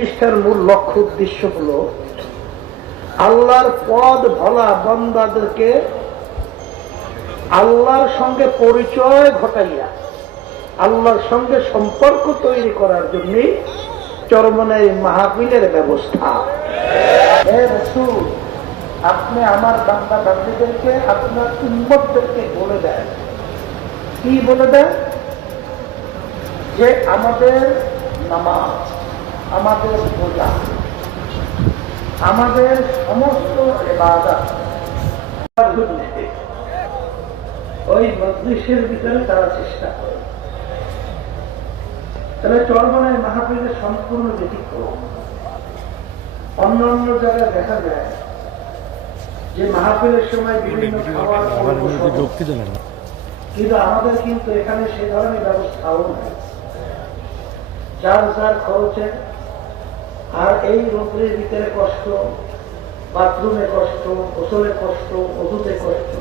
প্রতিষ্ঠার মূল লক্ষ্য উদ্দেশ্য হলো আল্লাহর পদ ভোলা বান্দাদেরকে আল্লাহর সঙ্গে পরিচয় ঘটাইয়া আল্লাহর সঙ্গে সম্পর্ক তৈরি করার জন্য চরমনাই মাহফিলের ব্যবস্থা। হে রাসূল, আপনি আমার বান্দা বান্দীদেরকে আপনার উম্মতদেরকে বলে দেন, কি বলে দেন? যে আমাদের নামাজ, আমাদের রোজা, আমাদের সমস্ত ইবাদত ওই মজলিসের ভিতরে তারা চেষ্টা করে। তাহলে চরমনাই মাহফিলের সম্পূর্ণ ব্যতিক্রম। অন্য অন্য জায়গায় দেখা যায় যে মাহফিলের সময় বিভিন্ন খাবার, কিন্তু আমাদের কিন্তু এখানে সে ধরনের ব্যবস্থাও নেই। যার যার খরচে, আর এই রোদ্রের ভিতরে কষ্ট, বাথরুমে কষ্ট, গোসলে কষ্ট, ওষুধে কষ্ট,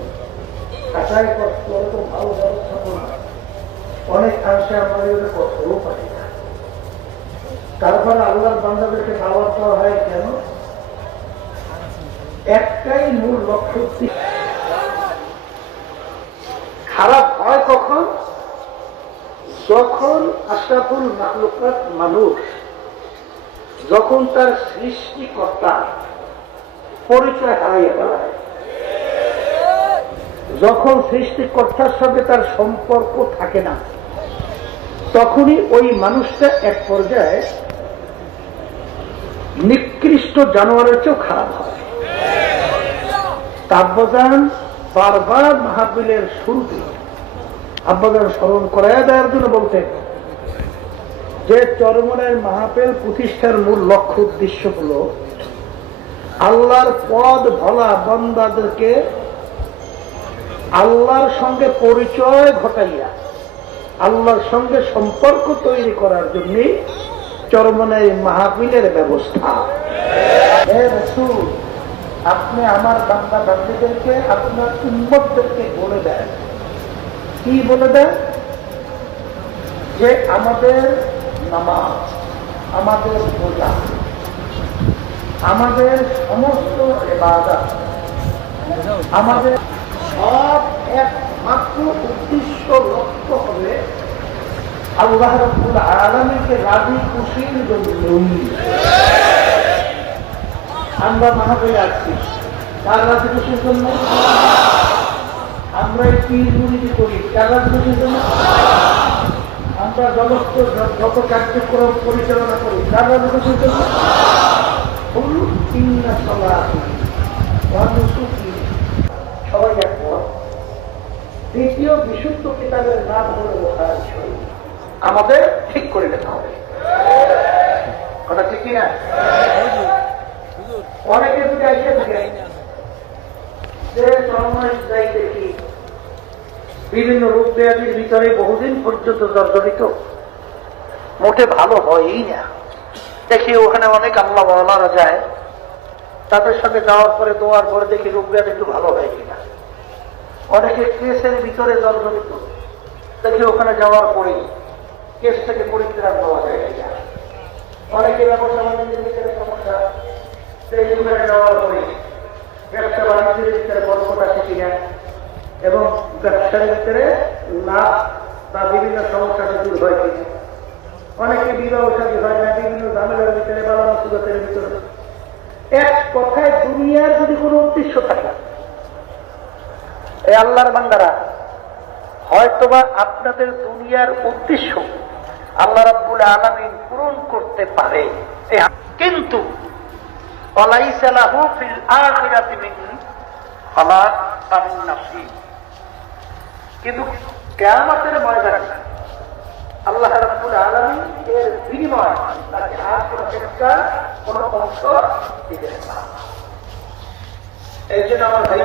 কাঁচায় কষ্ট, এরকম ভালো ব্যবস্থাপনা অনেক অংশে আমরা এগুলো করতেও পারি না। তারপরে আল্লাহর বান্দাদেরকে খাবার দেওয়া হয় কেন? একটাই মূল লক্ষ্য। খারাপ হয় কখন? যখন আশরাফুল মাখলুকাত মানুষ যখন তার সৃষ্টিকর্তা পরিচয় হারিয়ে ফেলায়, যখন সৃষ্টিকর্তার সাথে তার সম্পর্ক থাকে না, তখনই ওই মানুষটা এক পর্যায়ে নিকৃষ্ট জানোয়ারের চেয়েও খারাপ হয়। আব্বাজান বারবার মাহফিলের শুরুতে আব্বাজান স্মরণ করাইয়া দেওয়ার জন্য বলতেন যে চরমনাই মাহফিল প্রতিষ্ঠার মূল লক্ষ্য উদ্দেশ্য হল আল্লাহর পদ ভোলা বান্দাদেরকে আল্লাহর সঙ্গে পরিচয় ঘটাইয়া আল্লাহর সঙ্গে সম্পর্ক তৈরি করার জন্য চরমনাই মাহফিলের ব্যবস্থা। হে রাসূল, আপনি আমার বান্দা বান্দীদেরকে আপনার উম্মতদেরকে বলে দেন, কি বলে দেন? যে আমাদের নামাজ, আমাদের রোজা, আমাদের সমস্ত ইবাদত, আমাদের সব একমাত্র উদ্দেশ্য লক্ষ্য হবে আল্লাহ রাব্বুল আলামিনকে রাজি খুশির জন্য। আমরা মাহফিলে আসছি কার রাজি খুশির জন্য? আমরা পীর মুরিদি করি কার রাজি খুশির জন্য? আমরা জগৎ যত কার্যক্রম পরিচালনা করি কার রাজি খুশির জন্য? সবাই একমত। দ্বিতীয় বিশুদ্ধ কিতাবের নাম হল বুখারী শরীফ। আমাদের ঠিক করে নিতে হবে, কথা ঠিক কিনা? অনেকে যদি এসে থাকে যে চরমনাই যাই দেখি বিভিন্ন রোগ ব্যাধির ভিতরে বহুদিন পর্যন্ত জর্জরিত, মোটে ভালো হয়ই না। দেখি ওখানে অনেক আল্লাহ ওয়ালারা যায়, তাদের সঙ্গে যাওয়ার পরে দোয়ার পরে দেখি রোগ ব্যাধি একটু ভালো হয় কিনা। অনেকে কেসের ভিতরে জর্জরিত, দেখি ওখানে যাওয়ার পরে কেস থেকে পরিত্রাণ পাওয়া যায় কিনা। অনেকে ব্যবসা বাণিজ্যের ভিতরে সমস্যা, সেই ওখানে যাওয়ার পরে ব্যবসা বাণিজ্যের ভিতরে বরকত আছে কিনা এবং ব্যবসার ভিতরে লাভ বা বিভিন্ন সমস্যা দূর হয় কিনা। অনেকে বিবাহ শাদী হয় না, বিভিন্ন ঝামেলার ভিতরে বালা মুসিবতের ভিতরে। এক কথায় দুনিয়ার যদি কোনো উদ্দেশ্য থাকে, এই আল্লাহর বান্দারা হয়তোবা আপনাদের দুনিয়ার উদ্দেশ্য আল্লাহ রাব্বুল আলামিন পূরণ করতে পারে, কিন্তু ওয়ালাইসা লাহু ফিল আখিরাতি মিন খালাকিন নাসীব। কিন্তু কিয়ামতের ময়দানে আল্লাহ রাব্বুল আলামিন এর বিনিময়ে তাকে আখিরাতের কোনো অংশ দিবেন না। এই জন্য আমার ভাই